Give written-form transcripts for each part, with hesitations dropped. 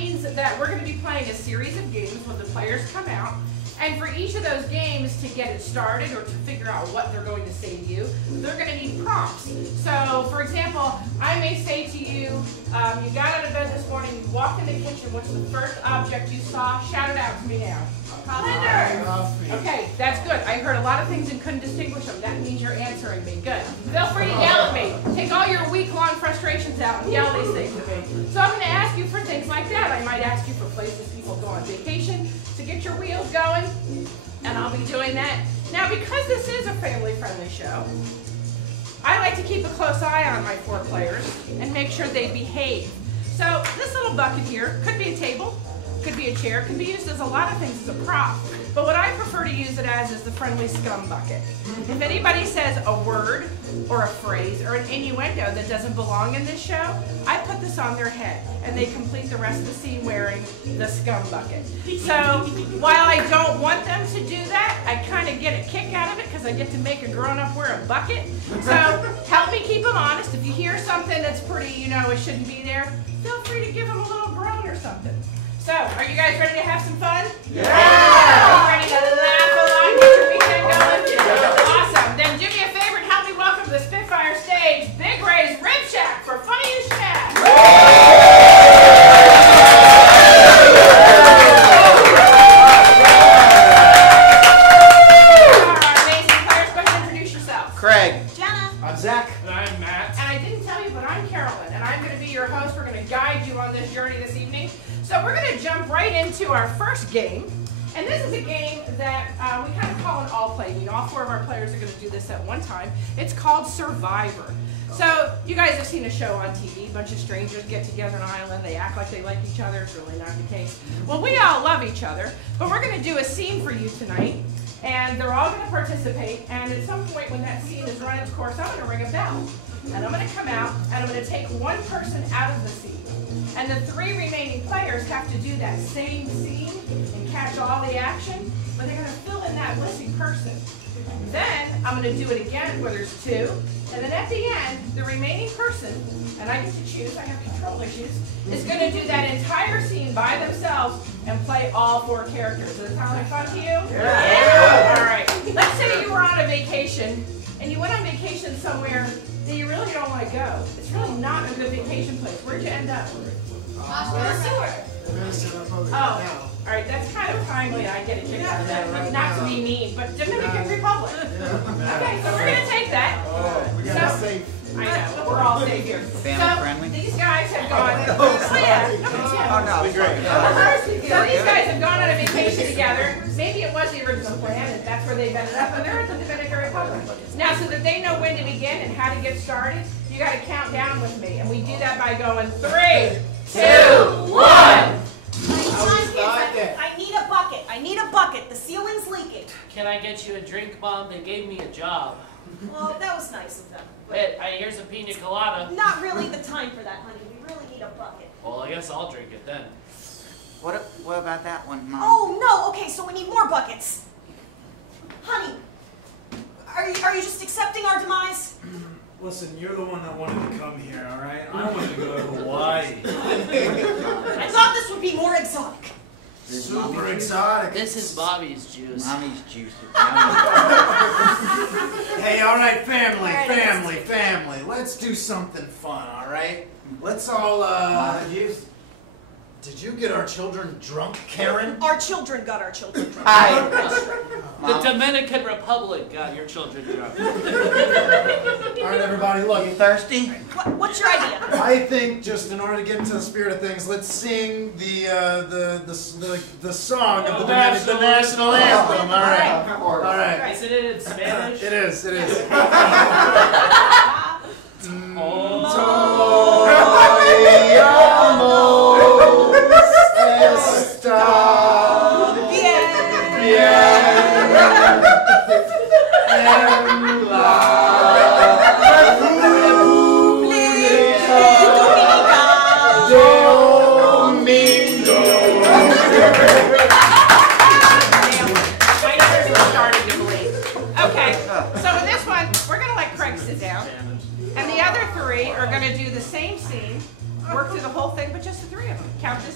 means that we're going to be playing a series of games when the players come out. And for each of those games to get it started or to figure out what they're going to say to you, they're going to need prompts. So, for example, I may say to you, you got out of bed this morning, you walked in the kitchen, what's the first object you saw? Shout it out to me now. Blender! Okay, that's good. I heard a lot of things and couldn't distinguish them. That means you're answering me. Good. Feel free to yell at me. Take all your week-long frustrations out and yell these things at me. So I'm going to ask you for things like that. I might ask you for places people go on vacation to get your wheels going, and I'll be doing that. Now, because this is a family-friendly show, I like to keep a close eye on my 4 players and make sure they behave. So this little bucket here could be a table, could be a chair, could be used as a lot of things as a prop. But what I prefer to use it as is the friendly scum bucket. If anybody says a word or a phrase or an innuendo that doesn't belong in this show, I put this on their head and they complete the rest of the scene wearing the scum bucket. So while I don't want them to do that, I kind of get a kick out of it because I get to make a grown-up wear a bucket. So help me keep them honest. If you hear something that's pretty, you know, it shouldn't be there, feel free to give them a little groan or something. So, are you guys ready to have some fun? Yeah! Ready to laugh a lot, get your weekend going? Yeah. Awesome. Then do me a favor and help me welcome to the Spitfire stage, Big Ray's Rib Shack for Funniest Shack. All right, amazing players, go ahead and introduce yourself. Craig. Jenna. I'm Zach. And I'm Matt. And I didn't tell you, but I'm Carolyn, and I'm going to be your host. We're going to guide you on this journey this evening. So we're going to jump right into our first game. And this is a game that we kind of call an all-play game. All 4 of our players are going to do this at one time. It's called Survivor. So you guys have seen a show on TV. A bunch of strangers get together on an island. They act like they like each other. It's really not the case. Well, we all love each other. But we're going to do a scene for you tonight. And they're all going to participate. And at some point when that scene is run its course, I'm going to ring a bell. And I'm going to come out and I'm going to take one person out of the scene. And the 3 remaining players have to do that same scene and catch all the action, but they're going to fill in that missing person. Then I'm going to do it again where there's 2, and then at the end, the remaining person, and I get to choose, I have control issues, is going to do that entire scene by themselves and play all 4 characters. Does that sound like fun to you? Yeah! All right. Let's say you were on a vacation, and you went on vacation somewhere that you really don't want to go. It's really not a good vacation place. Where'd you end up? The sewer. Oh, all right. That's kind of timely. I get a kick out of that. Not to be mean, but Dominican Republic. Okay, so we're gonna take that. We got safe. I know, but we're all safe here. Family friendly? These guys have gone. Oh yeah. Oh no. Great. So these guys have gone on a vacation together. Maybe it was the original plan, and that's where they've ended up, and they're at the Dominican Republic. Now, so that they know when to begin and how to get started, you got to count down with me, and we do that by going 3, 2, 1. I need a bucket. I need a bucket. The ceiling's leaking. Can I get you a drink, Mom? They gave me a job. Well, that was nice of them. Hey, here's a pina colada. Not really the time for that, honey. We really need a bucket. Well, I guess I'll drink it then. What about that one, Mom? Oh, no. Okay, so we need more buckets. Honey, are you just accepting our demise? Listen, you're the one that wanted to come here, all right? I wanted to go to Hawaii. I thought this would be more exotic. Super exotic. This is Bobby's juice. Mommy's juice. Hey, all right, family, All right, family. Let's do something fun, all right? Let's all, Did you get our children drunk, Karen? Our children got our children drunk. Hi. The Dominican Republic got your children drunk. All right, everybody, look. You thirsty? What's your idea? I think just in order to get into the spirit of things, let's sing the song of the national anthem. All right. All right. Isn't it in Spanish? It is. Sit down. And the other 3 are going to do the same scene,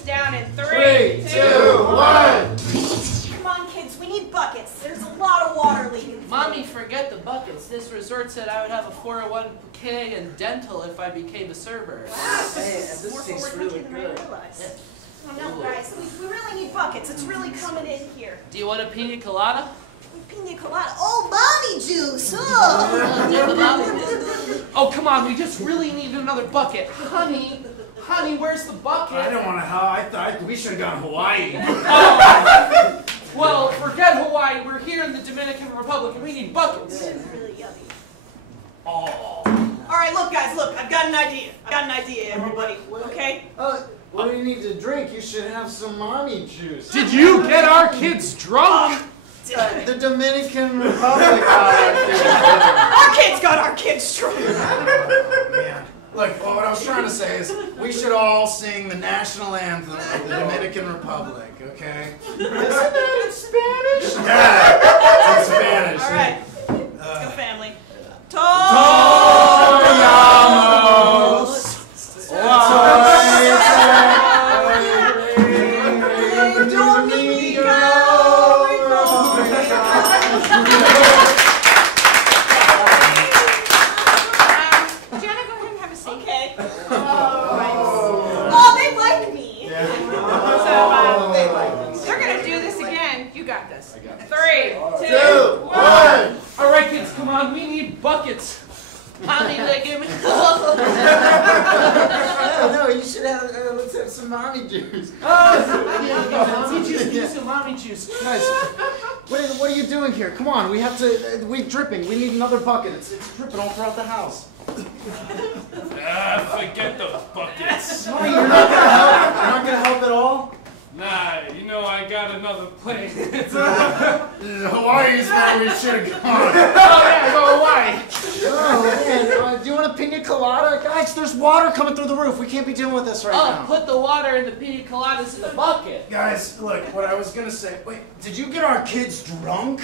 down in 3, 2, 1. Come on, kids, we need buckets. There's a lot of water leaking. Mommy, forget the buckets. This resort said I would have a 401k and dental if I became a server. Wow, Hey, this this is more tastes forward really thinking than I good. realized. Oh no, guys, we really need buckets. It's really coming in here. Do you want a pina colada? Pina colada. Oh, mommy juice. Oh. Oh, come on, we just really need another bucket. Honey, where's the bucket? I don't want to. I thought we should have gone Hawaii. Oh. Well, forget Hawaii. We're here in the Dominican Republic and we need buckets. This is really yummy. Oh. All right, look, guys, look. I've got an idea. Everybody. Okay? What do you need to drink? You should have some mommy juice. Did you get our kids drunk? The Dominican Republic got our kids drunk. Our kids got our kids drunk. Man. Look, well, what I was trying to say is we should all sing the national anthem of the Dominican Republic, okay? Isn't that in Spanish? Yeah, it's in Spanish. All right. Let's go, family. buckets. Mommy, give me. No, you should have. Let's have some mommy juice. Give me some mommy juice. Guys, what are you doing here? Come on, we have to. We're dripping. We need another bucket. It's dripping all throughout the house. Forget the buckets. No, you're not gonna help. You're not gonna help at all. Nah, you know I got another plane. Hawaii is where we should have gone. Oh yeah, go Hawaii. Oh man, do you want a pina colada? Guys, there's water coming through the roof. We can't be dealing with this right now. Put the water and the pina coladas in the bucket. Guys, look, what I was gonna say. Wait, did you get our kids drunk?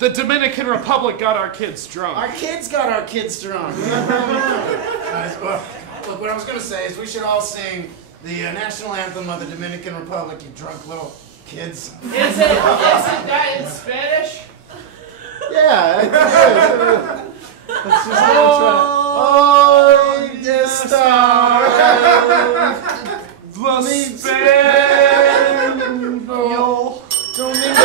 The Dominican Republic got our kids drunk. Our kids got our kids drunk. Guys, well, look, what I was gonna say is we should all sing the national anthem of the Dominican Republic, you drunk little kids. Isn't that in Spanish? Yeah, it is. Let's just try. Oh, está Domingo.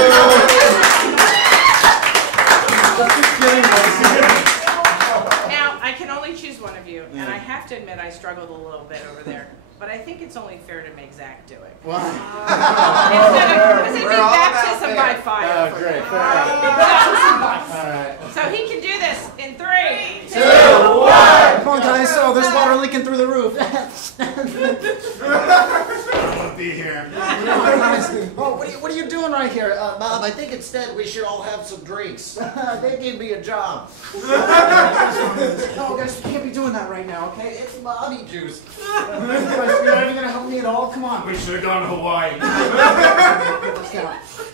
Now, I can only choose one of you, and I have to admit I struggled a little bit over there. But I think it's only fair to make Zach do it. Why? Instead of baptism by fire. Oh, great. Alright. So he can do this in 3, 2, 1. Come on, guys. Oh, there's water leaking through the roof. I'll be here. Oh, what are you doing right here? Bob, I think instead we should all have some drinks. They gave me a job. Oh, guys, we can't be doing that right now, okay? It's mommy juice. You're not even gonna help me at all? Come on. We should have gone to Hawaii.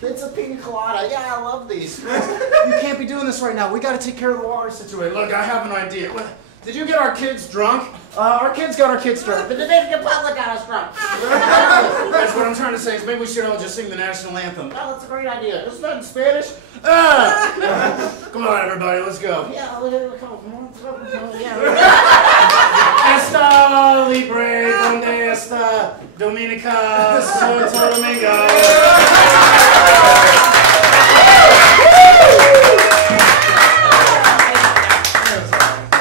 It's a pina colada. Yeah, I love these. You can't be doing this right now. We gotta take care of the water situation. Look, I have an idea. Did you get our kids drunk? Our kids got our kids drunk. The Dominican Republic got us drunk. That's what I'm trying to say is maybe we should all just sing the national anthem. Oh, that's a great idea. Isn't that in Spanish? Come on, everybody, let's go. Yeah, come on. Esta libre donde está Dominica Santo Domingo.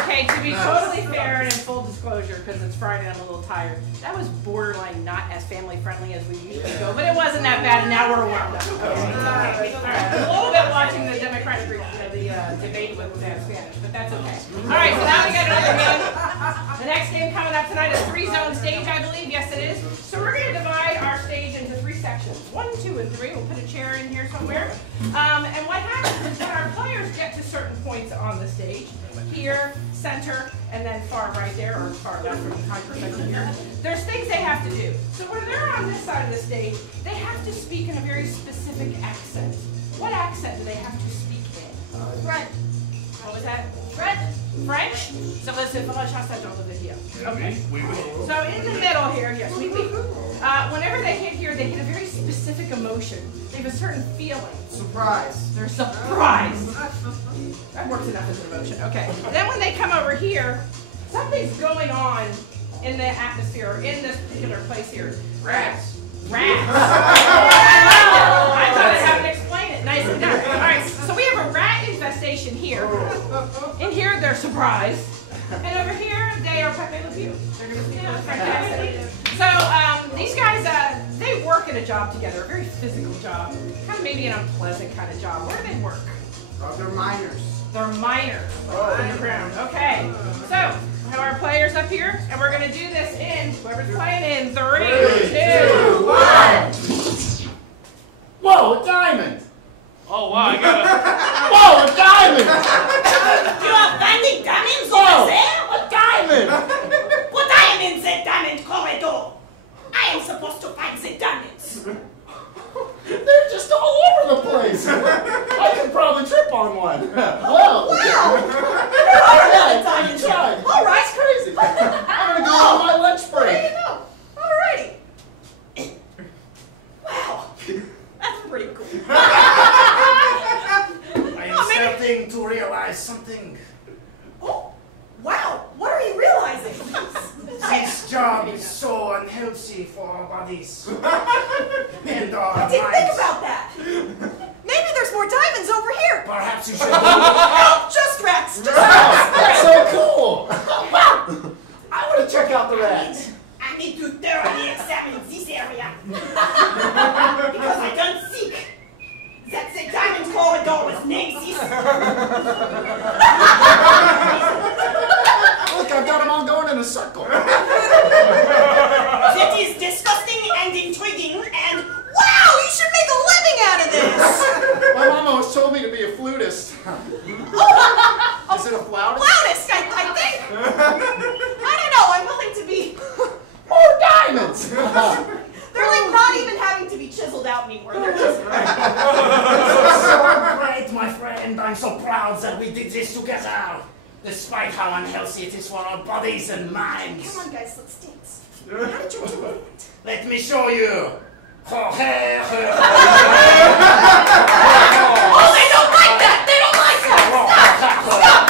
Okay, to be totally fair and in full disclosure, because it's Friday and I'm a little tired, that was borderline not as family friendly as we usually go, but it wasn't that bad, and now we're warmed up. Okay, it's okay. All right, a little bit watching the Democratic debate with Spanish, but that's okay. All right, so now we got another game. The next game coming up tonight is 3-zone stage, I believe. Yes, it is. So we're going to divide our stage into 3 sections. 1, 2, and 3. We'll put a chair in here somewhere. And what happens is when our players get to certain points on the stage, here, center, and then far right there, or far left from behind perspective here, there's things they have to do. So when they're on this side of the stage, they have to speak in a very specific accent. What accent do they have to speak in? Front. What was that? French? So let's say French dans the video. Okay. We will. So in the middle here, yes, whenever they hit here, they hit a very specific emotion. They have a certain feeling. Surprise. They're surprised. That works enough as an emotion. Okay. Then when they come over here, something's going on in the atmosphere, in this particular place here. Rats. Rats. I thought I'd have to explain it. Nicely done. All right. So we have a rat infestation here. In here, they're surprised. And over here, they are Pepe Le Pew. They're going to be fantastic. So these guys, they work at a job together, a very physical job. Kind of maybe an unpleasant kind of job. Where do they work? They're minors. They're miners. Underground. Okay. So we have our players up here, and we're going to do this in, whoever's playing in 3, 2, 1. Whoa, a diamond! Oh wow, I got Whoa, a diamond! You are finding diamonds Whoa, over there? a diamond! Put I am in the diamond corridor. I am supposed to find the diamonds. They're just all over the place. I could probably trip on one. Wow! Wow! Yeah, diamonds. tried. All right. It's crazy. I'm gonna go on my lunch There break. you go. Alrighty. Wow. That's pretty cool. I am Oh, maybe- starting to realize something. Oh, wow. What are you realizing? This job is so unhealthy for our bodies and our I didn't minds. think about that. Maybe there's more diamonds over here. Perhaps you should. No, just rats. Just Wow, rats. that's so cool! Wow! I want to check out the rats. I need to thoroughly examine this area. Because I don't think that the diamond corridor was named this. Look, I've got them all going in a circle. That is disgusting and intriguing and wow, you should make a living out of this. My mom always told me to be a flutist. Is it a flautist? Loudest, I think. I don't know, I'm willing to be. More diamonds! They're like not even having to be chiseled out anymore. They're just. So great, my friend. I'm so proud that we did this together. Despite how unhealthy it is for our bodies and minds. Come on, guys, let's dance. How did you do it? Let me show you. Oh, they don't like that! They don't like that! Stop! Stop!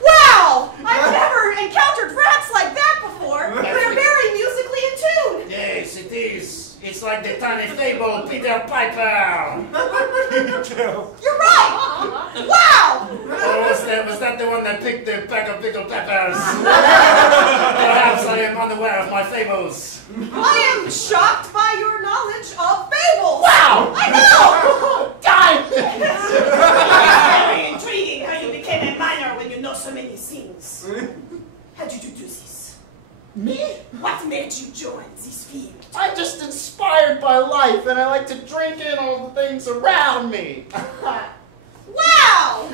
Wow! I've never encountered rats like that before. They're very musically in tune. Yes, it is. It's like the tiny fable Peter Piper. You're right! Wow! Or was that the one that picked the pack of pickled peppers? Perhaps I am unaware of my fables. I am shocked by your knowledge of fables. Wow! I know! Diamonds! Very intriguing how you became a miner when you know so many things. How did you do this? Me? What made you join this field? I'm just inspired by life and I like to drink in all the things around me. Wow!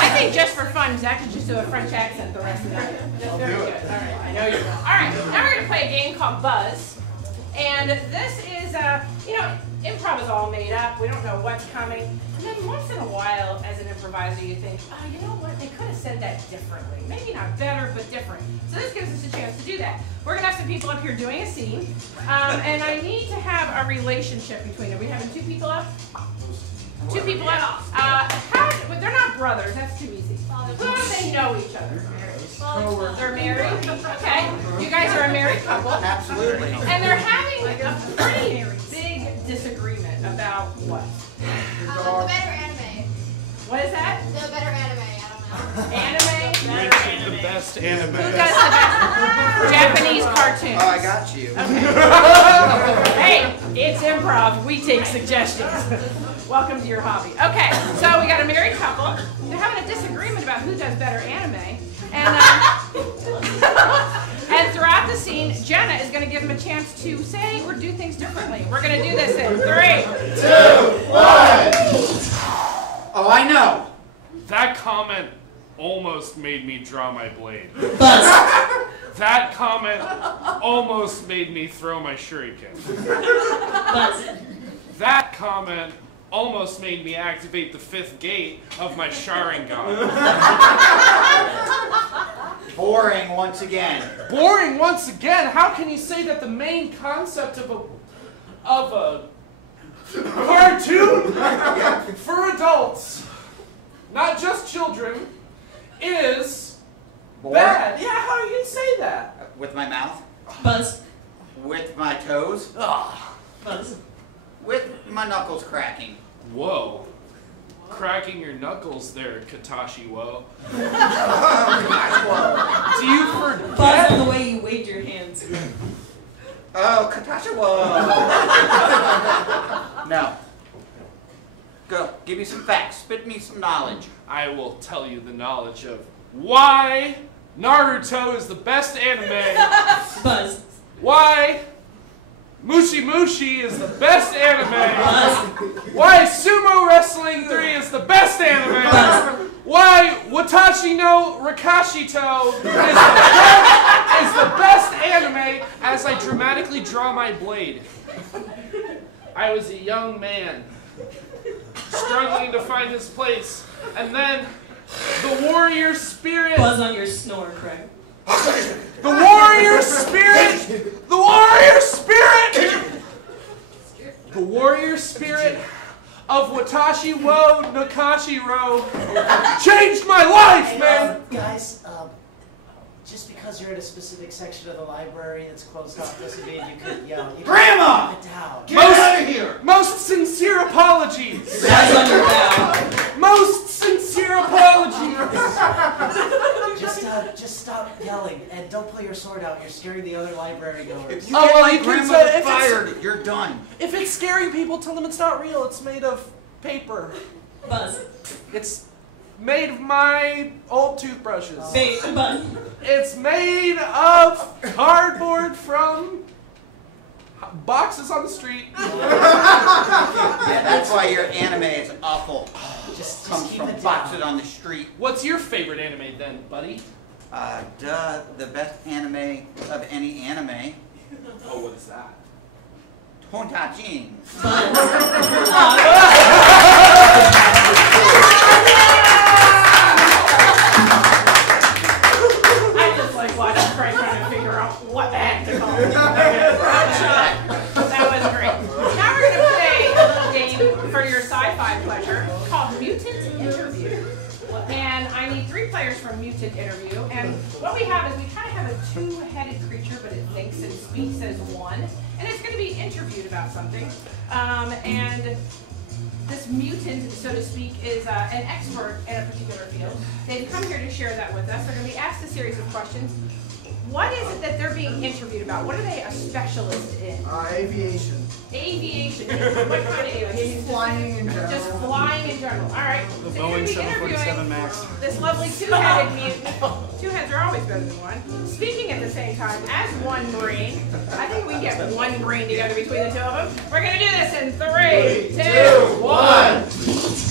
I think just for fun, Zach could just do a French accent the rest of the night. That's very good. All right, I know you will. All right, now we're going to play a game called Buzz. And this is, improv is all made up. We don't know what's coming. And then once in a while, as an improviser, you think, oh, you know what? They could have said that differently. Maybe not better, but different. So this gives us a chance to do that. We're going to have some people up here doing a scene. And I need to have a relationship between them. Are we having two people up? Two people up. But they're not brothers. That's too easy. How do they know each other? They're married? Okay. You guys are a married couple. Absolutely. And they're having a pretty big disagreement about what? The better anime. What is that? The better anime. I don't know. Anime? Which is the best anime? Who does the best? Japanese cartoons. Oh, I got you. Hey, it's improv. We take suggestions. Welcome to your hobby. Okay, so we got a married couple. They're having a disagreement about who does better anime. And, and throughout the scene, Jenna is going to give them a chance to say or do things differently. We're going to do this in 3, 2, 1. Oh, I know. That comment almost made me draw my blade. That comment almost made me throw my shuriken. That comment almost made me activate the 5th gate of my Sharingan. Boring once again. Boring once again? How can you say that the main concept of a cartoon for adults, not just children, is bad? Yeah, how do you say that? With my mouth. Buzz. With my toes. Buzz. With my knuckles cracking. Whoa. Cracking your knuckles there, Katashi Wo. Do you forget? Buzz on the way you waved your hands. Oh, Katasha, whoa. No. Go, give me some facts. Spit me some knowledge. I will tell you the knowledge of why Naruto is the best anime. Buzz. Why Mushi Mushi is the best anime. Why Sumo Wrestling 3 is the best anime. Why Watashi no Rakashito is the best anime as I dramatically draw my blade. I was a young man, struggling to find his place, and then the warrior spirit... Buzz on your snore, Craig. The warrior spirit! The warrior spirit! The warrior spirit of Watashi wo Nakashiro changed my life, man! Guys, just because you're in a specific section of the library that's closed off doesn't mean you could yell. Grandma! It down. Get out of here! Most sincere apologies! Buzz on your bow. Most sincere apologies! Just stop yelling and don't pull your sword out. You're scaring the other library goers. If you Oh, get well, my you can grandmother say- if it's- fired, you're done. If it's scaring people, tell them it's not real. It's made of paper. Buzz. It's made of my old toothbrushes. Buzz. It's made of cardboard from boxes on the street. Yeah, that's why your anime is awful. Just Comes keep from it boxes down. on the street. What's your favorite anime then, buddy? The best anime of any anime. Oh, what is that? Tontachin. I just like watching Craig trying to figure out what the heck to call it. That was great. Now we're going to play a little game for your sci-fi pleasure called Mutant Interview. And I need 3 players from Mutant Interview. And what we have is we kind of have a 2-headed creature, but it thinks and speaks as one. And it's going to be interviewed about something. And this mutant, so to speak, is an expert in a particular field. They've come here to share that with us. They're going to be asked a series of questions. What is it that they're being interviewed about? What are they a specialist in? Aviation. Aviation. What kind of aviation? Flying in general. Just flying in general. All right. The So you're going Boeing to be 747 interviewing Max. this lovely 2-headed mutant. 2 heads are always better than one. Speaking at the same time as one brain. I think we can get one brain together between the 2 of them. We're going to do this in 3, 2, 1.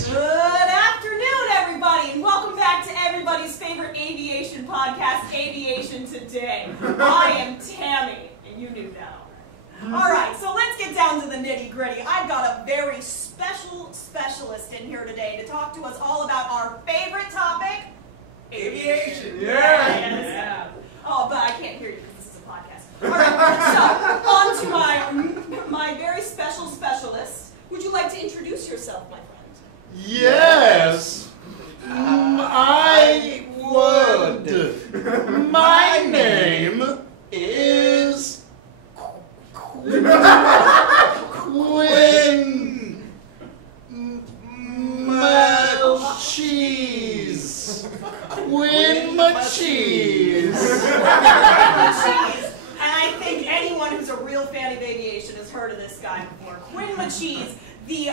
Good afternoon, everybody, and welcome back to everybody's favorite aviation podcast, Aviation Today. I am Tammy, and you knew that already. All right, so let's get down to the nitty-gritty. I've got a very special specialist in here today to talk to us all about our favorite topic, aviation. Yeah. Oh, but I can't hear you because this is a podcast. All right, so on to my very special specialist. Would you like to introduce yourself, my friend? Yes, I would. My name is Quinn Cheese. Quinn Cheese. And I think anyone who's a real fan of aviation has heard of this guy before. Quinn Cheese, the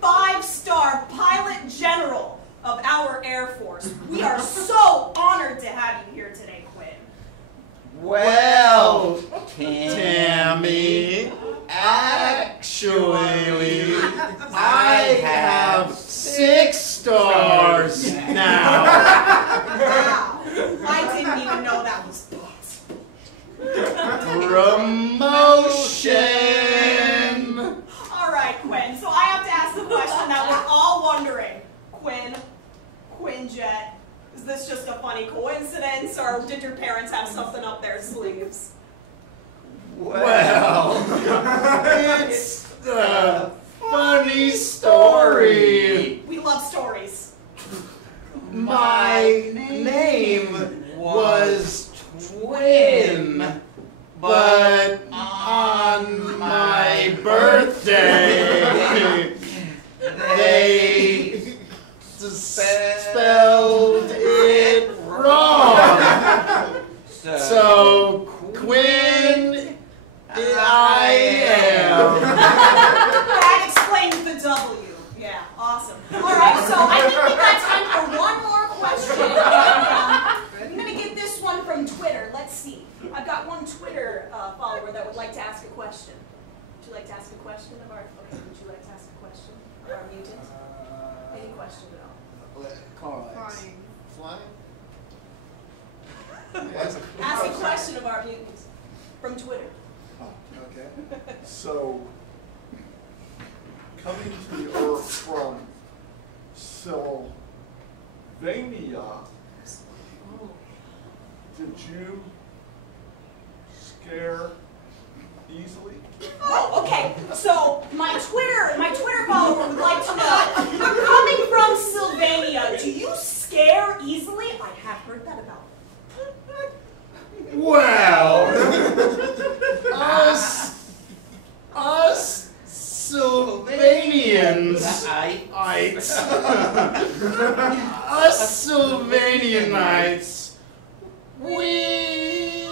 5-star pilot general of our Air Force. We are so honored to have you here today, Quinn. Well, Tammy, actually, I have 6 stars now. Wow. I didn't even know that was possible. Promotion. All right, Quinn. So Jet? Is this just a funny coincidence, or did your parents have something up their sleeves? Well, it's a funny story. We love stories. My name was Twin, but on my birthday, they spelled it wrong. So Quinn, I am. That explains the W. Yeah, awesome. All right, so I think we got time for one more question. I'm going to get this one from Twitter. Let's see. I've got one Twitter follower that would like to ask a question. Would you like to ask a question of our? Okay, would you like to ask a question of our mutant? Any question at all? Flying? Ask a question of our mutants from Twitter. Oh, okay. So, coming to the Earth from Sylvania, did you scare easily? Oh, okay. So my Twitter follower would like to know, coming from Sylvania, do you scare easily? I have heard that about you. Well, us Sylvanians, us Sylvanianites, we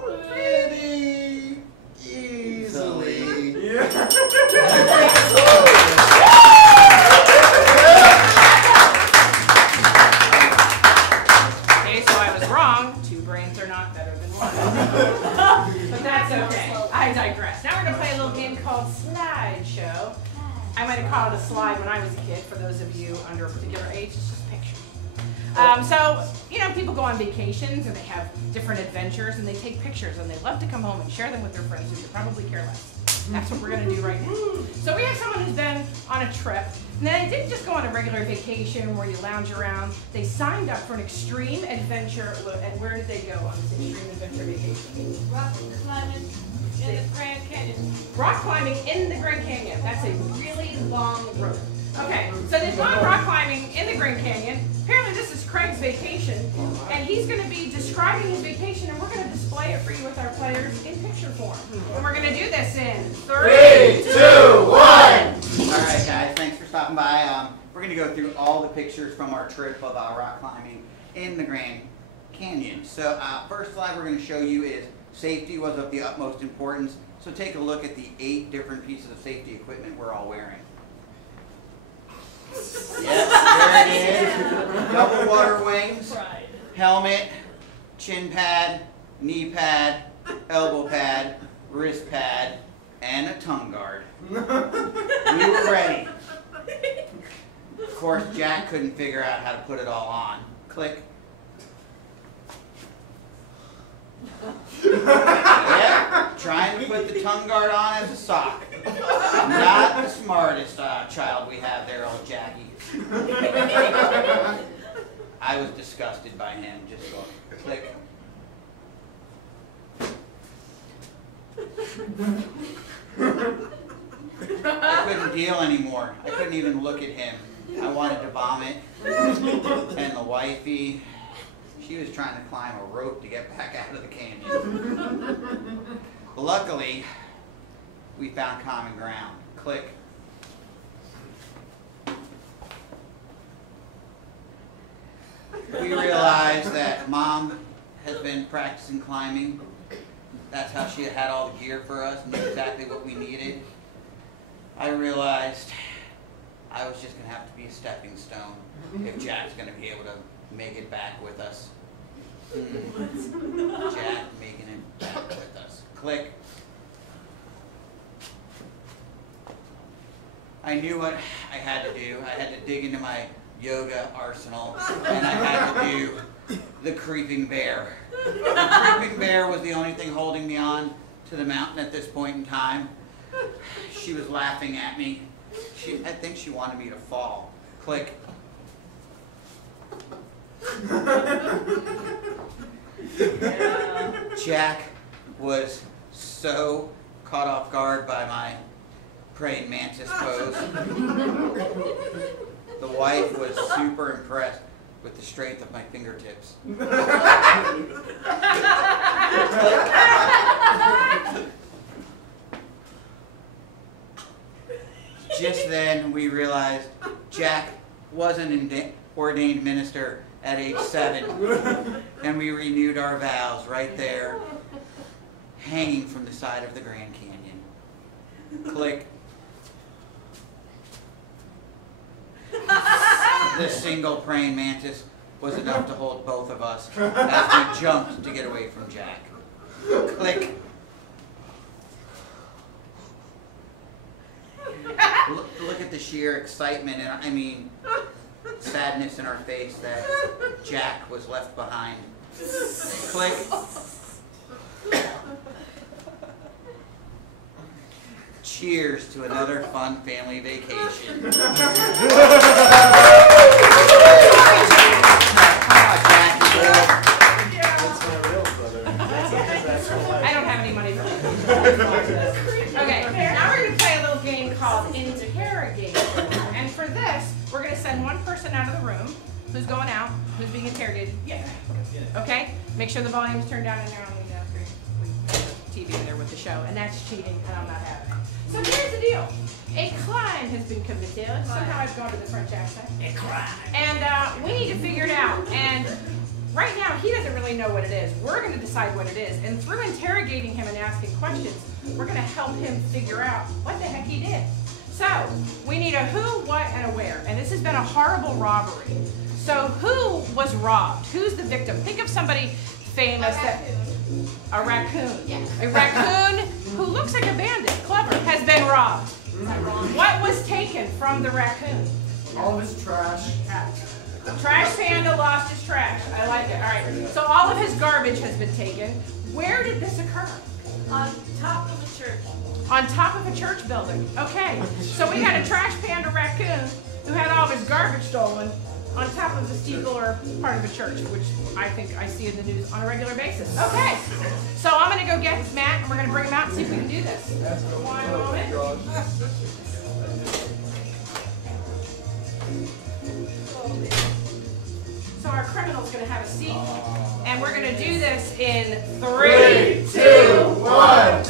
pretty easily. Okay, so I was wrong. Two brains are not better than one. But that's okay. I digress. Now we're going to play a little game called Slideshow. I might have called it a slide when I was a kid. For those of you under a particular age, it's just pictures. So, you know, people go on vacations and they have different adventures and they take pictures and they love to come home and share them with their friends who could probably care less. That's what we're going to do right now. So we have someone who's been on a trip. And they didn't just go on a regular vacation where you lounge around. They signed up for an extreme adventure. And where did they go on this extreme adventure vacation? Rock climbing in the Grand Canyon. Rock climbing in the Grand Canyon. That's a really long road. Okay, so they've gone rock climbing in the Grand Canyon. Apparently this is Craig's vacation, and he's going to be describing his vacation, and we're going to display it for you with our players in picture form. And we're going to do this in 3, 2, 1. Alright guys, thanks for stopping by. We're going to go through all the pictures from our trip of rock climbing in the Grand Canyon. So first slide we're going to show you is safety was of the utmost importance. So take a look at the 8 different pieces of safety equipment we're all wearing. Yes, there it is. Double water wings, helmet, chin pad, knee pad, elbow pad, wrist pad, and a tongue guard. We were ready. Of course, Jack couldn't figure out how to put it all on. Click. Yep, trying to put the tongue guard on as a sock. Not the smartest child we have there, old Jackie. I was disgusted by him. Just go click. I couldn't deal anymore. I couldn't even look at him. I wanted to vomit. And the wifey, she was trying to climb a rope to get back out of the canyon. Luckily, we found common ground. Click. We realized that Mom has been practicing climbing. That's how she had all the gear for us, knew exactly what we needed. I realized I was just going to have to be a stepping stone if Jack's going to be able to make it back with us. Jack making it back with us. Click. I knew what I had to do. I had to dig into my yoga arsenal, and I had to do the creeping bear. The creeping bear was the only thing holding me on to the mountain at this point in time. She was laughing at me. I think she wanted me to fall. Click. Jack was so caught off guard by my praying mantis pose. The wife was super impressed with the strength of my fingertips. Just then we realized Jack wasn't an ordained minister at age 7, and we renewed our vows right there, hanging from the side of the Grand Canyon. Click. This single praying mantis was enough to hold both of us as we jumped to get away from Jack. Click. Look at the sheer excitement and, I mean, sadness in our face that Jack was left behind. Click. Cheers to another fun family vacation. I don't have any money for that. Okay, now we're going to play a little game called Interrogate. And for this, we're going to send one person out of the room who's going out, who's being interrogated. Yeah. Okay? Make sure the volume's turned down and they're on the TV in there with the show. And that's cheating, and I'm not having it. So here's the deal. A crime has been committed. Somehow I've gone to the French accent. A crime. And we need to figure it out. And right now, he doesn't really know what it is. We're going to decide what it is. And through interrogating him and asking questions, we're going to help him figure out what the heck he did. So, we need a who, what, and a where. And this has been a horrible robbery. So, who was robbed? Who's the victim? Think of somebody famous that... A raccoon. Yes. A raccoon who looks like a bandit, clever, has been robbed. What was taken from the raccoon? All of his trash. Trash Panda lost his trash. I like it. All right. So all of his garbage has been taken. Where did this occur? On top of a church. On top of a church building. Okay. So we got a Trash Panda raccoon who had all of his garbage stolen on top of the steeple or part of a church, which I think I see in the news on a regular basis. Okay. So I'm going to go get Matt, and we're going to bring him out and see if we can do this. One moment. So our criminal's going to have a seat, and we're going to do this in 3, 2, 1.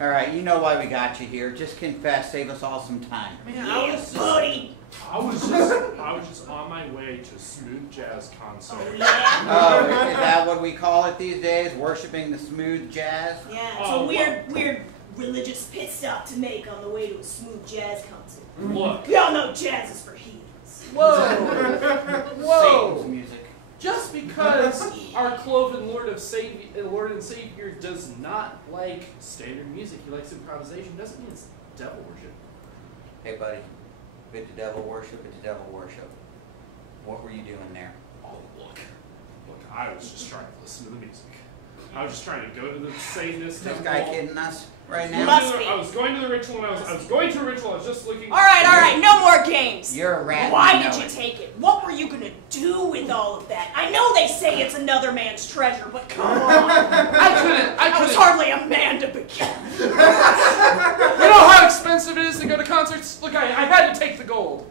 All right, you know why we got you here. Just confess, save us all some time. Yeah, buddy. I was just on my way to a smooth jazz concert. Oh, is that what we call it these days? Worshiping the smooth jazz? Yeah, it's a weird religious pit stop to make on the way to a smooth jazz concert. Look. We all know jazz is for heathens. Whoa. Satan's music. Just because our cloven Lord and Savior does not like standard music, he likes improvisation, doesn't mean it's devil worship. Hey, buddy. If it's devil worship, it's devil worship. What were you doing there? Oh, look, I was just trying to listen to the music. I was just trying to go to the Satanist Is this temple. guy kidding us right now? Must be. I was going to the ritual, and I was going to a ritual. I was just looking. All right, no more games. You're a rat. Why you know did you it. take it? What were you gonna do with all of that? I know they say it's another man's treasure, but come on. I was hardly a man to begin. You know how expensive it is to go to concerts? Look, I had to take the gold.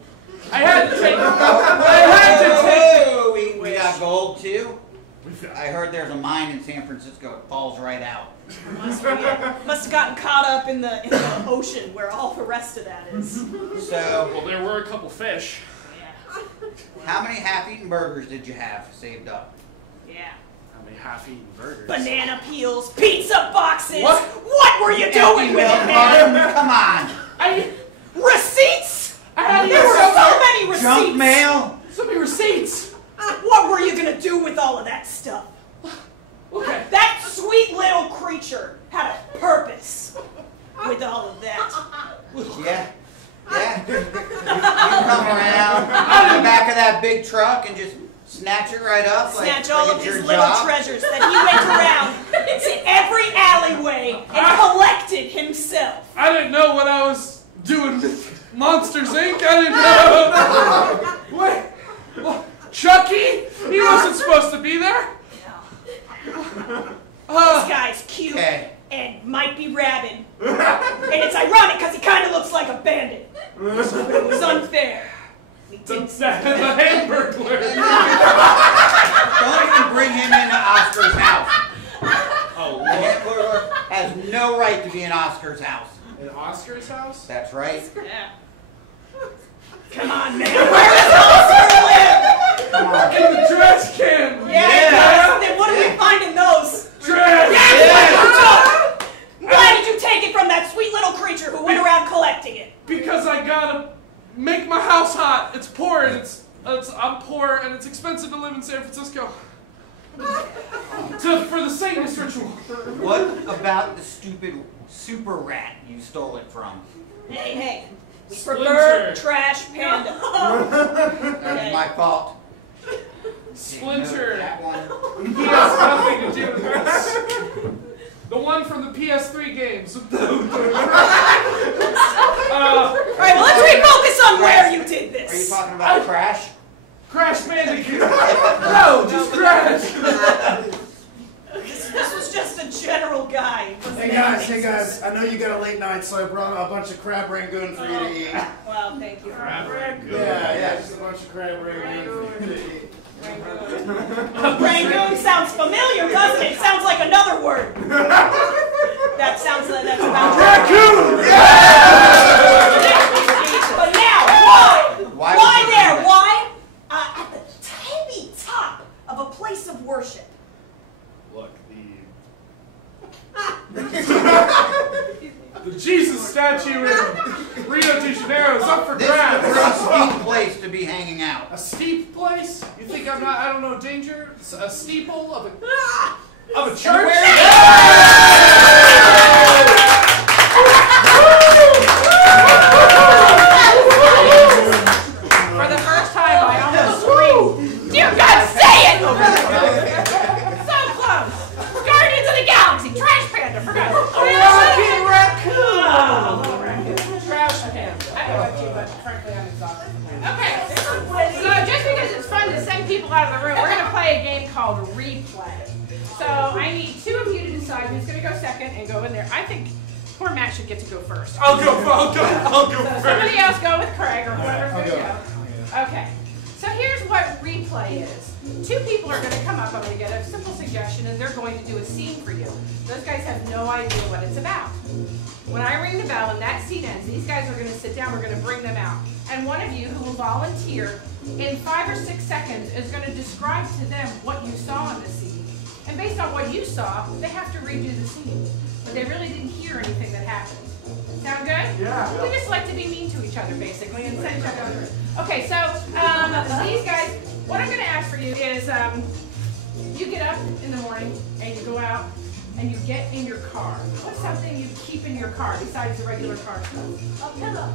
I had to take Whoa, we got gold too? I heard there's a mine in San Francisco. It falls right out. Must have gotten caught up in the ocean where all the rest of that is. So, Well, there were a couple fish. Yeah. how many half-eaten burgers did you have saved up? Yeah. How many half-eaten burgers? Banana peels, pizza boxes. What? What were you doing with it, man? Come on. Receipts? There were so many receipts. Junk mail? So many receipts. What were you gonna do with all of that stuff? Okay. That sweet little creature had a purpose with all of that. Yeah. You come around in the back of that big truck and just snatch it right up. Snatch like all of it's his your little job. treasures that he went around to every alleyway and collected himself. I didn't know what I was doing Monsters Inc. I didn't know. Wait, well, Chucky? He wasn't supposed to be there. This guy's cute and might be rabid. And it's ironic because he kind of looks like a bandit. So it was unfair. The Hamburglar. Don't even bring him into Oscar's house. Oh, The Hamburglar has no right to be in Oscar's house. in Oscar's house? That's right. Yeah. Come on, man. Where does Oscar live? Come on. In the trash can. Yeah. Then what do we find in those? Trash. Yes. Why did you take it from that sweet little creature who went around collecting it? Because I gotta make my house hot. It's poor and I'm poor and it's expensive to live in San Francisco. For the Satanist ritual. What about the stupid super rat you stole it from? Hey. We Splinter. prefer Trash Panda. That was my fault. Splinter. That one. He has nothing to do with this. The one from the PS3 games. Alright, well let's refocus on where you did Are you this. talking about Crash? Crash Bandicoot. No, just Crash. This was just a general guide. Hey guys, I know you got a late night, so I brought a bunch of crab rangoon for you to eat. Well, thank you. Yeah, just a bunch of crab rangoon for you to eat. Rangoon sounds familiar, doesn't it? It sounds like another word. That sounds like that's about Raccoon! But now, why? Why there? Why? At the tippy top of a place of worship. Look, The Jesus statue in Rio de Janeiro is up for This is a grabs. pretty steep place to be hanging out. A steep place? You think I don't know danger? A steeple of a church? For the first time, I almost screamed, "Dear God, say it!" over there. So close. Guardians of the Galaxy, Trash Panda, for God's sake. Rocky Raccoon! Oh, little raccoon. Trash Panda. I don't know about you, but frankly, I'm exhausted. Okay. So just because it's fun to send people out of the room, we're going to play a game called Replay. So I need two of you to decide who's going to go second and go in there. I think poor Matt should get to go first. I'll go So first. somebody else go with Craig or whoever's going to go. Okay. So here's what replay is. Two people are going to come up. I'm going to get a simple suggestion, and they're going to do a scene for you. Those guys have no idea what it's about. When I ring the bell and that scene ends, these guys are going to sit down. We're going to bring them out. And one of you who will volunteer in 5 or 6 seconds is going to describe to them what you saw in the scene. And based on what you saw, they have to redo the scene. But they really didn't hear anything that happened. Sound good? Yeah. We just like to be mean to each other, basically, and send each other on the road. Okay, so these guys, what I'm going to ask for you is you get up in the morning and you go out and you get in your car. What's something you keep in your car besides the regular car stuff? A pillow.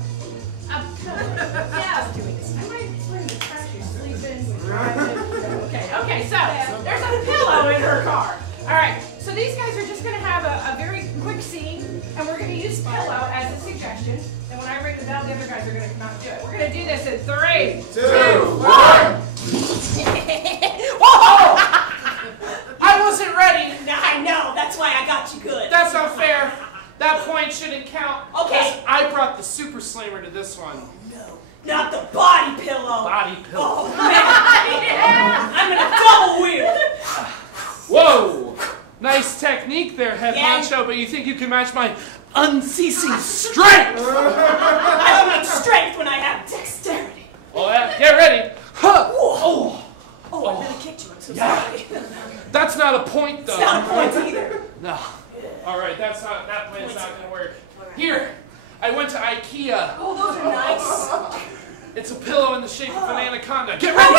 A pillow. Yeah, I was doing this. I might explain the trash you're sleeping, we're driving. Okay, so there's a pillow in her car. All right, so these guys are just going to have a very quick scene, and we're going to use pillow as a suggestion. And when I ring the bell, the other guys are going to come out and do it. We're going to do this in 3, 2, 1. Whoa! I wasn't ready. I know. That's why I got you good. That's not fair. That point shouldn't count. Okay. I brought the Super Slammer to this one. No, not the body pillow. Body pillow. Oh man! Yeah. I'm gonna double wield. Whoa! Nice technique there, head Yeah. honcho, but you think you can match my unceasing strength? I don't need strength when I have dexterity. Oh yeah, get ready. Huh. Oh. Oh, I really kicked you. I'm so Yeah. sorry. That's not a point though. It's not a point either. No. Alright, that plan's not gonna work. Here, I went to IKEA. Oh, those are nice. It's a pillow in the shape of an anaconda. Get Oh, ready!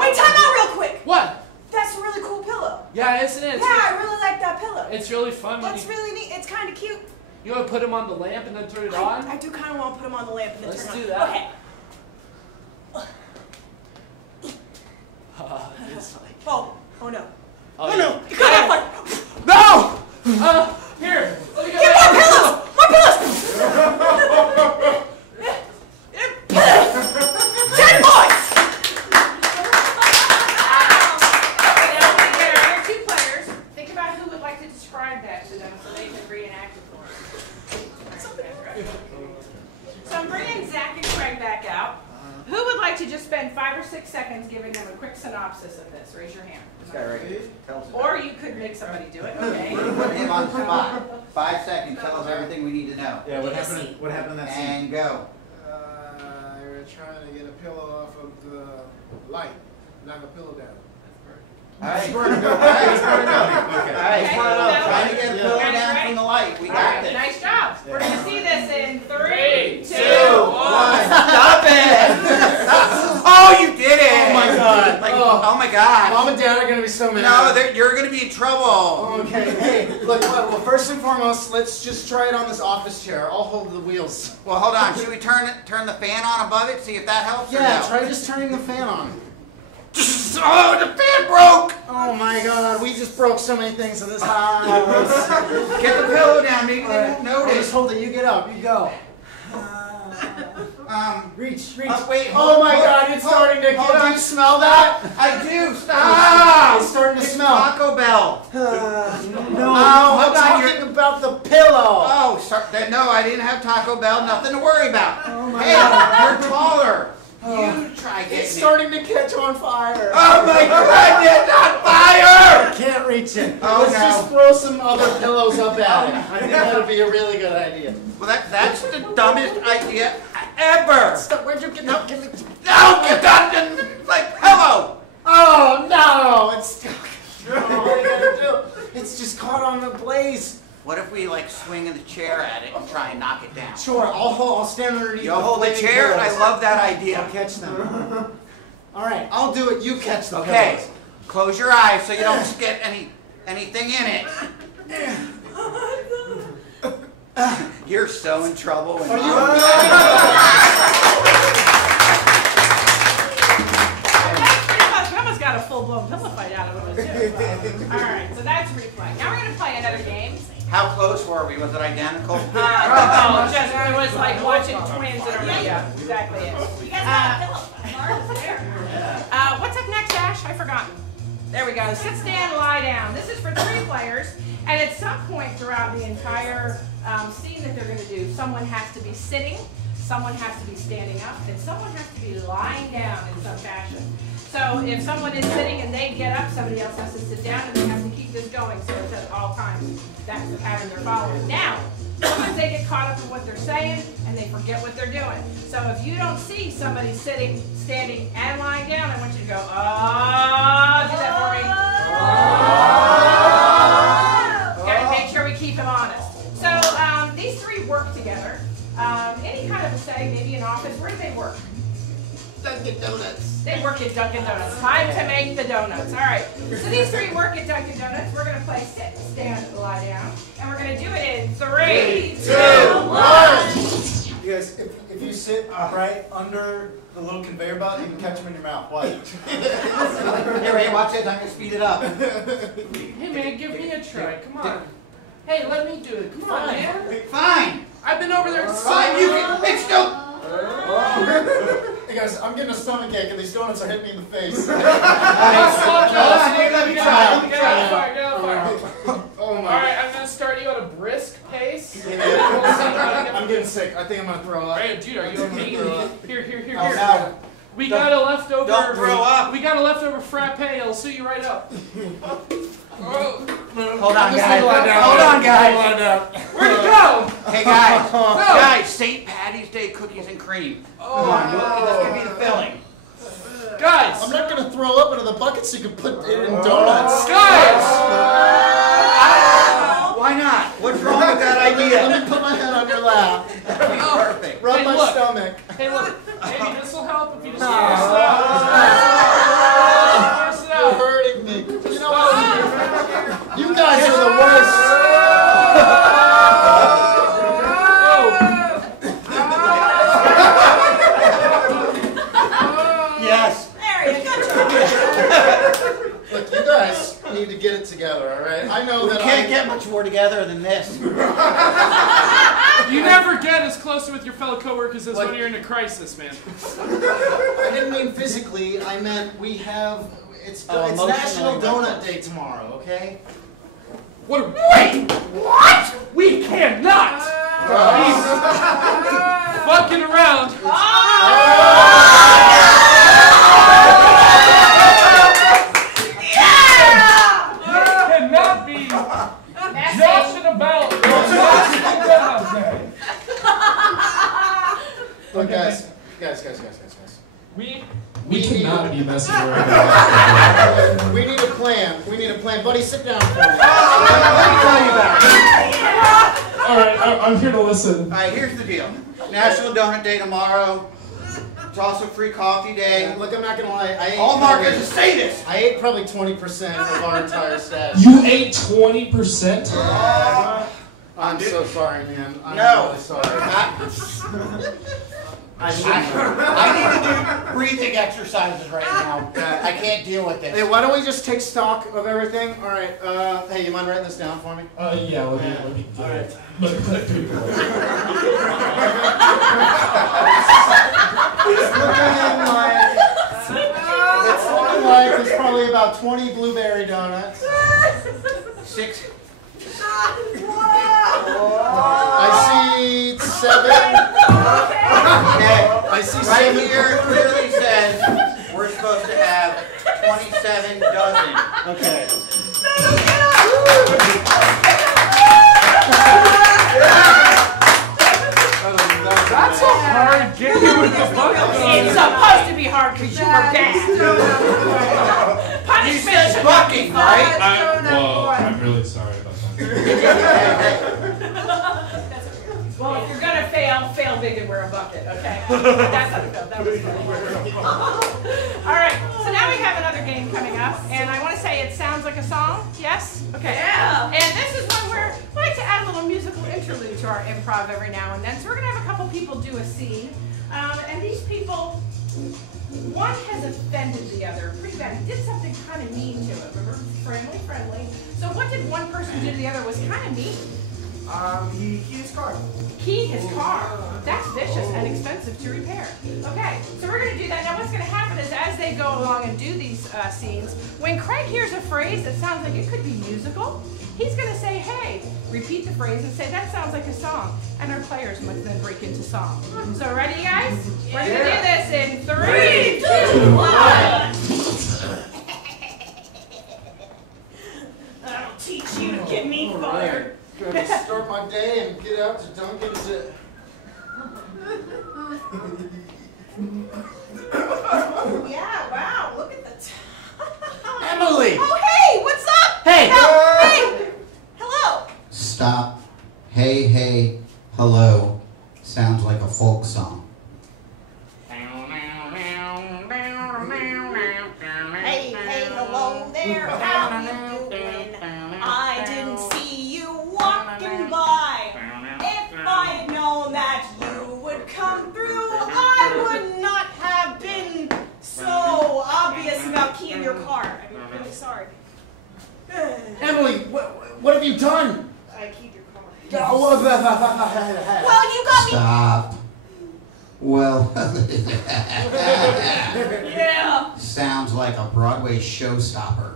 wait, time out real quick. What? That's a really cool pillow. Yeah, isn't it? Yeah, I really like that pillow. It's really fun when That's you... really neat. It's kind of cute. You want to put them on the lamp and then turn it on? I do kind of want to put them on the lamp and then Let's turn it on. do that. Okay. It's like... Oh no. Oh, no. You got that one. No! Here. Let me Get more pillows! More pillows! spend 5 or 6 seconds giving them a quick synopsis of this. Raise your hand. This guy right here. Tell us. Or you could make somebody do it. Okay. Put him on the spot. 5 seconds. Tell us everything we need to know. Yeah, what happened in that scene? And go. We were trying to get a pillow off of the light. Knock a pillow down. All right. Okay. All right. Trying to get a pillow Guys, down ready? from the light. We All got right, this. nice job. We're going to see this in 3, 2, 1. Stop it! Oh, you did it! Oh my God! Like, oh my God! Mom and Dad are gonna be so mad. No, you're gonna be in trouble. Okay. Hey, look. Well, first and foremost, let's just try it on this office chair. I'll hold the wheels. Well, hold on. Should we turn the fan on above it? See if that helps. Yeah. Or no? Try just turning the fan on. Oh, the fan broke! Oh my God! We just broke so many things in this house. Get the pillow down. Maybe they won't I'll notice. just hold it. You get up. You go. Reach. Wait. Oh my God! It's starting to. hold on. Do you smell that? I do. Stop! It's starting to It's smell. Taco Bell. No, hold I'm on, talking about the pillow. Oh, sorry. No, I didn't have Taco Bell. Nothing to worry about. Oh my Hey, God. you're taller. You try getting It's it. starting to catch on fire. Oh my goodness, on fire! I can't reach it. Oh, Let's no. just throw some other pillows up at it. I think that would be a really good idea. Well, that's the dumbest idea ever. Stop. Where'd you get that? Give me. No, get that like pillow. Oh no! It's. What are you gonna do? It's just caught on the blaze. What if we like swing the chair at it and try and knock it down? Sure, I'll stand underneath. You'll hold the flaming chair. pillows. I love that idea. I'll catch them. All right, I'll do it. You catch the Okay, pillows. close your eyes so you don't get anything in it. You're so in trouble. When We almost got a full-blown pillow fight out of it, too. All right, so that's replay. Now we're going to play another game. How close were we? Was it identical? It was like watching twins in a yeah, exactly it. You guys got a pillow. Mark is there. What's up next, Ash? I've forgotten. There we go. Sit, stand, lie down. This is for 3 players, and at some point throughout the entire scene that they're going to do, someone has to be sitting, someone has to be standing up, and someone has to be lying down in some fashion. So if someone is sitting and they get up, somebody else has to sit down, and they have to keep this going. So it's at all times. That's the pattern they're following. Now, sometimes they get caught up in what they're saying, and they forget what they're doing. So if you don't see somebody sitting, standing, and lying down, I want you to go, oh, do that for me. Gotta make sure we keep them honest. So these 3 work together. Any kind of a setting, maybe an office, where do they work? Dunkin' Donuts. They work at Dunkin' Donuts. Time to make the donuts. All right. So these 3 work at Dunkin' Donuts. We're going to play sit, stand, lie down. And we're going to do it in 3, 2, 1. You guys, if you sit right under the little conveyor belt, you can catch them in your mouth. Watch. Here, wait, watch this. I'm going to speed it up. Hey man, give me a try. Come on. Hey, let me do it. Come on, man. Fine. I've been over there. Fine, you can. It's still. Hey guys, I'm getting a stomach ache and these donuts are hitting me in the face. Let me Let me try. Get out of fire, get out of fire. Oh my. Alright, I'm gonna start you at a brisk pace. I'm getting sick. I think I'm gonna throw up. Alright, dude, are you okay? Here. Oh, no. We got a leftover. Don't throw up. We got a leftover frappe. It'll suit you right up. Hold on, guys. Hold on, guys. Where'd it go? Hey, guys. No. Guys, St. Patty's Day cookies and cream. Come on, let's give me the filling. Guys. I'm not gonna throw up into the bucket so you can put it in donuts. Guys. Why not? What's wrong with that idea? Let me put my head on your lap. That'd be perfect. Rub Hey, my look. stomach. Hey, look. Maybe this will help if you just No. force it You're out. hurting me. You know what? You guys are the worst. Yes. There you go. Look, you guys need to get it together, all right? I know We that can't get much more together than this. You never get as close with your fellow coworkers as when you're in a crisis, man. I didn't mean physically. I meant we have. It's emotionally, National mental. Donut Day tomorrow. Okay. What? Wait! What? We cannot! He's fucking around. not be messing around. We need a plan. We need a plan. Buddy, sit down for me. All right, I'm here to listen. All right, here's the deal. National Donut Day tomorrow. It's also free coffee day. Yeah, look, I'm not gonna lie. I ate Hallmark is a sadist. I ate probably 20% of our entire stash. You ate 20%? I'm so sorry, man. I'm No. really sorry. I need to do breathing exercises right now. I can't deal with this. Hey, why don't we just take stock of everything? All right. Hey, you mind writing this down for me? Yeah, let me do it. Let me put it through. It's looking like there's probably about 20 blueberry donuts. 6. I see 7. Okay. I see Right 7. here clearly says we're supposed to have 27 dozen. Okay. That's a hard game with the bucket. It's supposed to be hard because you were bad. Punishment said should bucking, right? I'm really sorry about that. Well, if you're gonna fail big and wear a bucket, okay? That's how it goes. That was funny. All right, so now we have another game coming up, and I want to say it sounds like a song. Yes? Okay. Yeah. And this is one where we like to add a little musical interlude to our improv every now and then. So we're gonna have a couple people do a scene, and these people, one has offended the other pretty bad. He did something kind of mean to it. Remember, friendly. So what did one person do to the other was kind of mean. He keyed his car. Keyed his car. That's vicious and expensive to repair. Okay, so we're going to do that. Now what's going to happen is as they go along and do these scenes, when Craig hears a phrase that sounds like it could be musical, he's going to say, hey, repeat the phrase and say, that sounds like a song. And our players must then break into song. So ready, guys? We're going to do this in 3, 2, 1. I'll teach you to get me fired. Gonna start my day and get out to Dunkin's. Yeah, wow, look at the Emily! Oh, hey, what's up? Hey! Hey! Hello! Stop. Hey, hey, hello. Sounds like a folk song. Hey, hello there, how you doing? I didn't see you walking by. If I had known that you would come through, I would not have been so obvious about keying your car. I'm really sorry. Emily, what have you done? I keyed your car. Well, Well, you got me. Stop. Well, Yeah. sounds like a Broadway showstopper.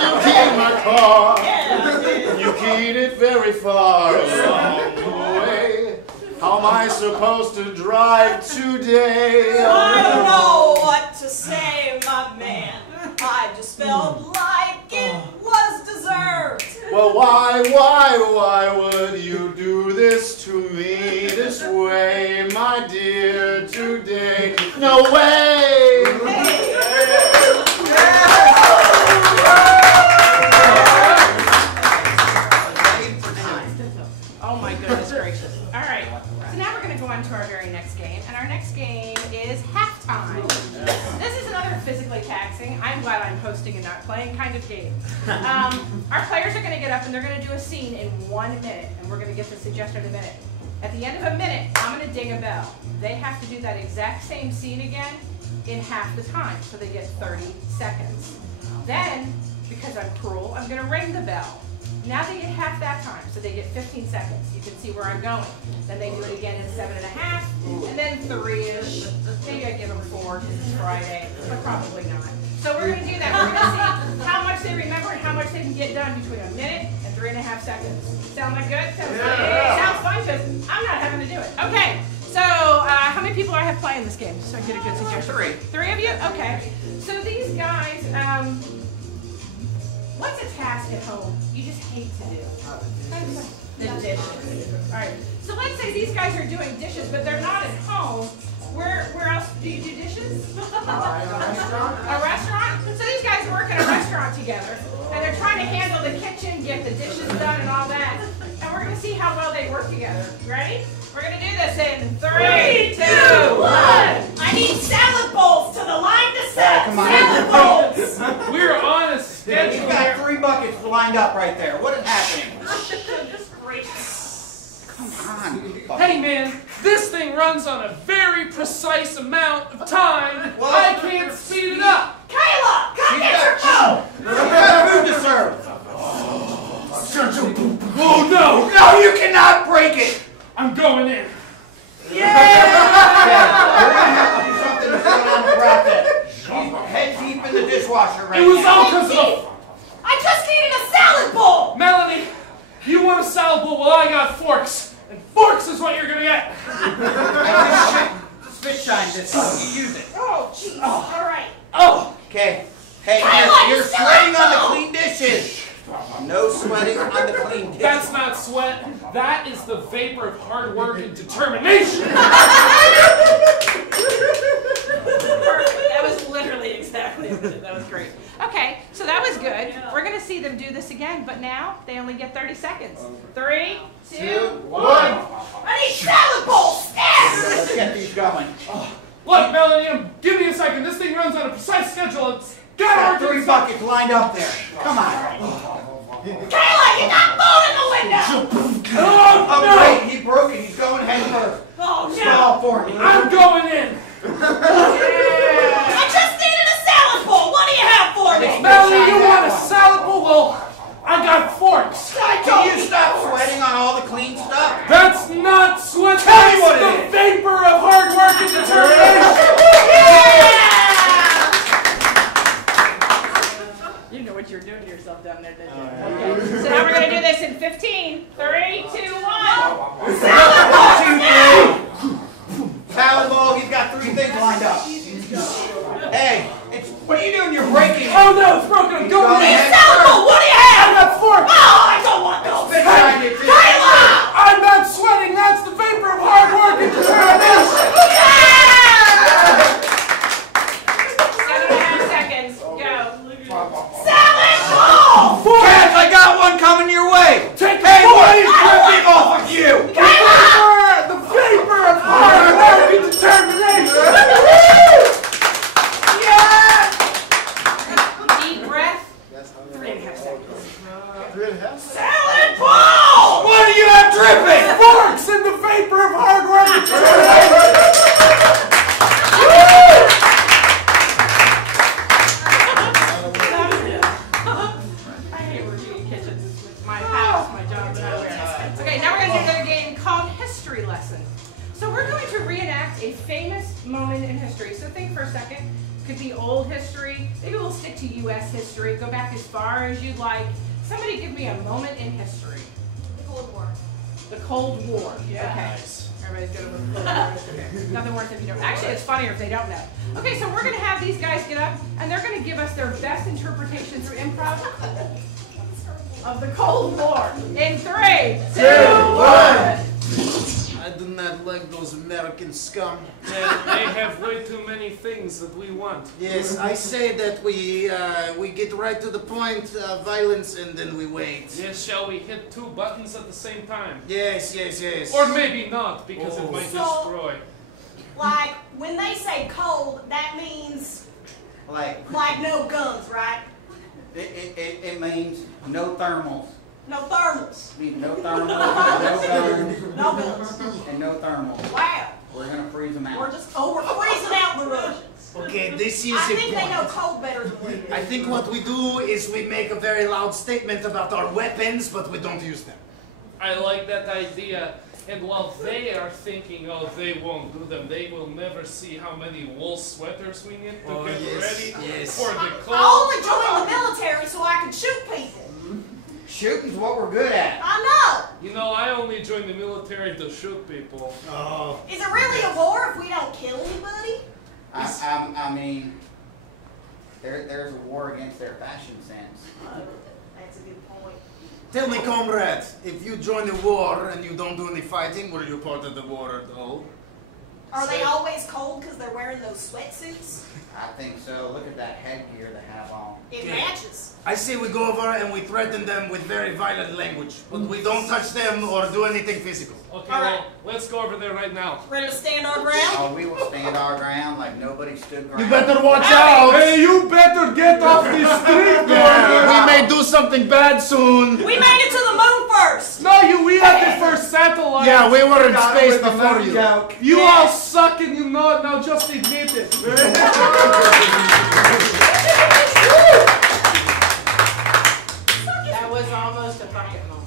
You keyed my car. You keyed it very far along the way. How am I supposed to drive today? I don't know what to say, my man. I just felt like it was deserved. Well, why would you do this to me this way, my dear, today? No way! Oh my goodness gracious. All right, so now we're going to go on to our very next game, and our next game is halftime. This is another physically taxing, I'm glad I'm hosting and not playing kind of game. Our players are going to get up and they're going to do a scene in 1 minute, and we're going to get the suggestion in a minute. At the end of a minute, I'm going to ding a bell. They have to do that exact same scene again in half the time, so they get 30 seconds. Then, because I'm cruel, I'm going to ring the bell. Now they get half that time, so they get 15 seconds. You can see where I'm going. Then they do it again in 7.5, and then 3-ish. Maybe I give them 4 because it's Friday, but probably not. So we're going to do that. We're going to see how much they remember and how much they can get done between a minute and 3.5 seconds. Sound like good? Sounds good? Sounds fun because I'm not having to do it. Okay, so how many people do I have playing this game? So I get a good suggestion. 3. 3 of you? Okay. So these guys, what's a task at home you just hate to do? The dishes. All right. So let's say these guys are doing dishes, but they're not at home. Where else do you do dishes? A restaurant. A restaurant? So these guys work in a restaurant together, and they're trying to handle the kitchen, get the dishes done, and all that. And we're going to see how well they work together. Ready? We're going to do this in 3, 2, 1. I need salad bowls to the line to set. Come on. Salad bowls. We're on a You've schedule got here. 3 buckets lined up right there. What is happening? Come on. Hey man, this thing runs on a very precise amount of time. Well, I can't speed it up. Kayla, come She's get your got- phone. You've got food to serve. Oh no! No, you cannot break it. I'm going in. Okay, we're gonna have to do something to slow down the process. He's head deep in the dishwasher right It was now. all because of I just needed a salad bowl. Melanie. You want a salad bowl? Well, I got forks, and forks is what you're gonna get. Spit shine this time. You use it. Oh, jeez. All right. Oh, Okay. Hey, Kayla, you're you still sweating on the have clean dishes. No sweating on the clean dishes. that's not sweat. That is the vapor of hard work and determination. Perfect. That was literally exactly it. That was great. Okay, so that was good. We're going to see them do this again, but now they only get 30 seconds. 3, 2, 1. I need salad bowls. Yes. Let's get these going. Look, Melanie, give me a second. This thing runs on a precise schedule. It's Got gotta work. 3 buckets lined up there. Come on. Kayla, you got food in the window. Oh, great. He broke it. He's going head first. Oh, no. Stall for me. I'm going in. I just needed a salad bowl. What do you have for me? Melanie, you want a salad bowl? Well, I got forks. Can you stop sweating on all the clean stuff? That's not sweat. Tell me That's what it the is. vapor of hard work and determination. You know what you're doing to yourself down there, didn't you? Okay. So now we're going to do this in 15. 3, 2, 1. Salad bowl. He's got 3 things lined up. Hey, what are you doing? You're breaking it. Oh no, it's broken. I'm going Go in. ahead. Salad bowl. What do you have? I got forks. Oh, I don't want those. Spit shine it, too. Kayla. I'm not sweating. That's the vapor of hard work and determination. 7.5 seconds. Go. Salad bowl. Cash, I got one coming your way. Take Hey, the what is dripping off of you? the vapor of hard work and determination. Deep breath. That's how 3.5 seconds. 3.5. Salad bowl. What do you have dripping? Forks and the vapor of hard work and determination. I hate working in kitchens. It's my house, my job, and I wear. Okay, now we're going to do another game called History Lesson. So we're going to reenact a famous moment in history. So think for a second. Could be old history. Maybe we'll stick to U.S. history. Go back as far as you'd like. Somebody give me a moment in history. The Cold War. The Cold War. Yeah. Okay. Everybody's good with Cold War. Nothing worse if you don't. Actually, it's funnier if they don't know. Okay, so we're going to have these guys get up, and they're going to give us their best interpretation through improv of the Cold War. In 3, 2, 1. I do not like those American scum. They have way too many things that we want. Yes, I say that we get right to the point, violence, and then we wait. Yes, shall we hit 2 buttons at the same time? Yes, yes, yes. Or maybe not, because it might So- destroy. Like, when they say cold, that means, Like, no guns, right? it means no thermals. No thermals. Means no thermals, no guns, No guns. and no thermals. Wow. We're gonna freeze them We're out. just, we're freezing out the Russians. Okay, this is I the think they know point. cold better than we do. I think what we do is we make a very loud statement about our weapons, but we don't use them. I like that idea. And while they are thinking, oh, they won't do them, they will never see how many wool sweaters we need to get ready for the I cold. only joined the military so I could shoot people. Shooting's what we're good at. I know. You know, I only joined the military to shoot people. Oh. Is it really a war if we don't kill anybody? I mean, there's a war against their fashion sense. That's a good point. Tell me, comrade, if you join the war and you don't do any fighting, were you part of the war at all? Are they always cold because they're wearing those sweatsuits? I think so. Look at that headgear they have on. It Yeah. matches. I say we go over and we threaten them with very violent language, but we don't touch them or do anything physical. Okay, All right. well, let's go over there right now. Ready to stand our ground? Oh, we will stand our ground like nobody stood ground. You better watch out! Hey, you better get off the street, Yeah, we may do something bad soon. We made it to the moon first! No, we had the first satellite. Yeah, we were in Got space with the before moon you. joke. You all suck and you know it, now just admit it. That was almost a bucket moment.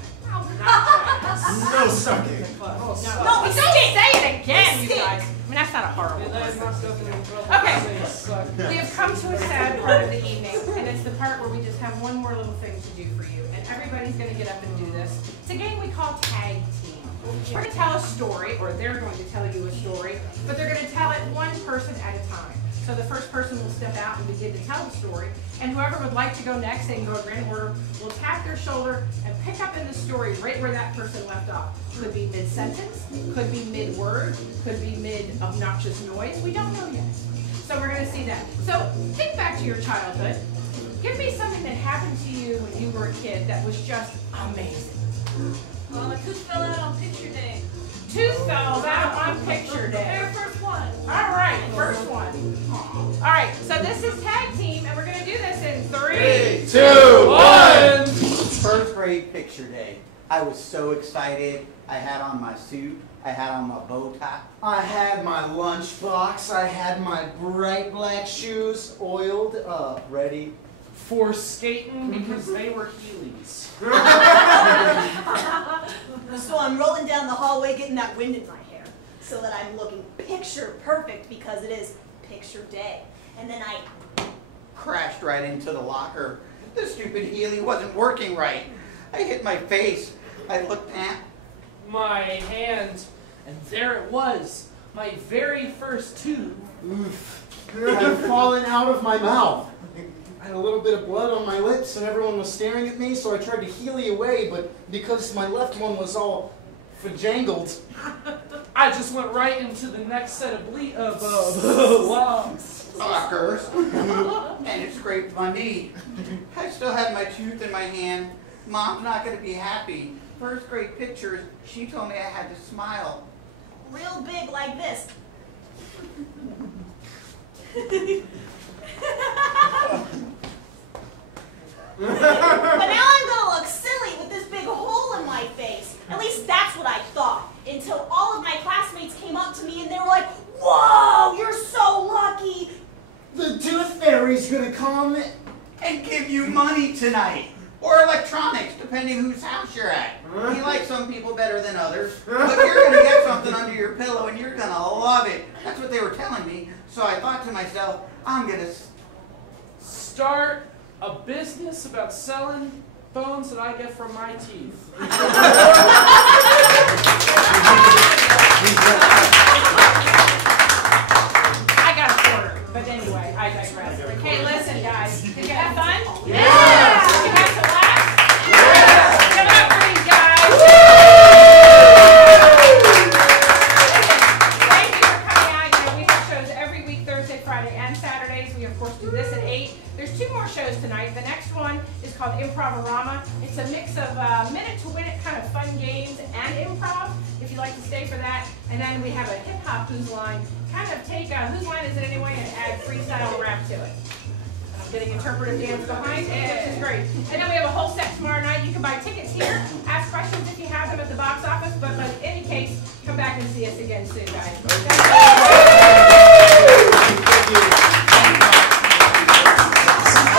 No sucking. No, No, we don't stink. say it again, We you stink. guys. I mean, that's not a horrible word. Okay. We have come to a sad part of the evening, and it's the part where we just have one more little thing to do for you. And everybody's going to get up and do this. It's a game we call Tag Team. We're going to tell a story, or they're going to tell you a story, but they're going to tell it one person at a time. So the first person will step out and begin to tell the story, and whoever would like to go next, they can go in random order, will tap their shoulder and pick up in the story right where that person left off. Could be mid-sentence, could be mid-word, could be mid-obnoxious noise. We don't know yet. So we're going to see that. So think back to your childhood. Give me something that happened to you when you were a kid that was just amazing. Well, my tooth fell out on picture day. Tooth fell out on picture day. Very first one. All right, first one. All right, so this is tag team, and we're going to do this in 3, 2, 1. First grade picture day. I was so excited. I had on my suit. I had on my bow tie. I had my lunchbox. I had my bright black shoes oiled up, ready. For skating because they were Heelys. So I'm rolling down the hallway getting that wind in my hair so that I'm looking picture perfect because it is picture day. And then I Crashed right into the locker. The stupid Healy wasn't working right. I hit my face. I looked at My hand, and there it was, my very first tooth. Oof. Had fallen out of my mouth. I had a little bit of blood on my lips and everyone was staring at me, so I tried to heely away, but because my left one was all fajangled, I just went right into the next set of lungs. suckers. And it scraped my knee. I still had my tooth in my hand. Mom's not going to be happy. First grade pictures, she told me I had to smile. real big like this. But now I'm gonna look silly with this big hole in my face. At least that's what I thought. Until all of my classmates came up to me and they were like, "Whoa, you're so lucky." The tooth fairy's gonna come and give you money tonight. Or electronics, depending whose house you're at. You like some people better than others. But you're gonna get something under your pillow and you're gonna love it. That's what they were telling me. So I thought to myself, I'm gonna start a business about selling bones that I get from my teeth. I got a quarter, but anyway, I digress. Okay, listen, guys. Did you have fun? Yeah! Did you have some laughs? Yeah! Give it up for these guys! Thank you for coming out. You know, we have shows every week, Thursday, Friday, and Saturdays. We, of course, do this at 8. There's 2 more shows tonight. The next one is called Improv-A-Rama. It's a mix of minute-to-win-it kind of fun games and improv, if you'd like to stay for that. And then we have a hip-hop Whose Line. Kind of take Whose Line Is It Anyway and add freestyle rap to it. I'm getting interpretive dance behind it, which is great. And then we have a whole set tomorrow night. You can buy tickets here, ask questions if you have them at the box office, but in any case, come back and see us again soon, guys. Thank you.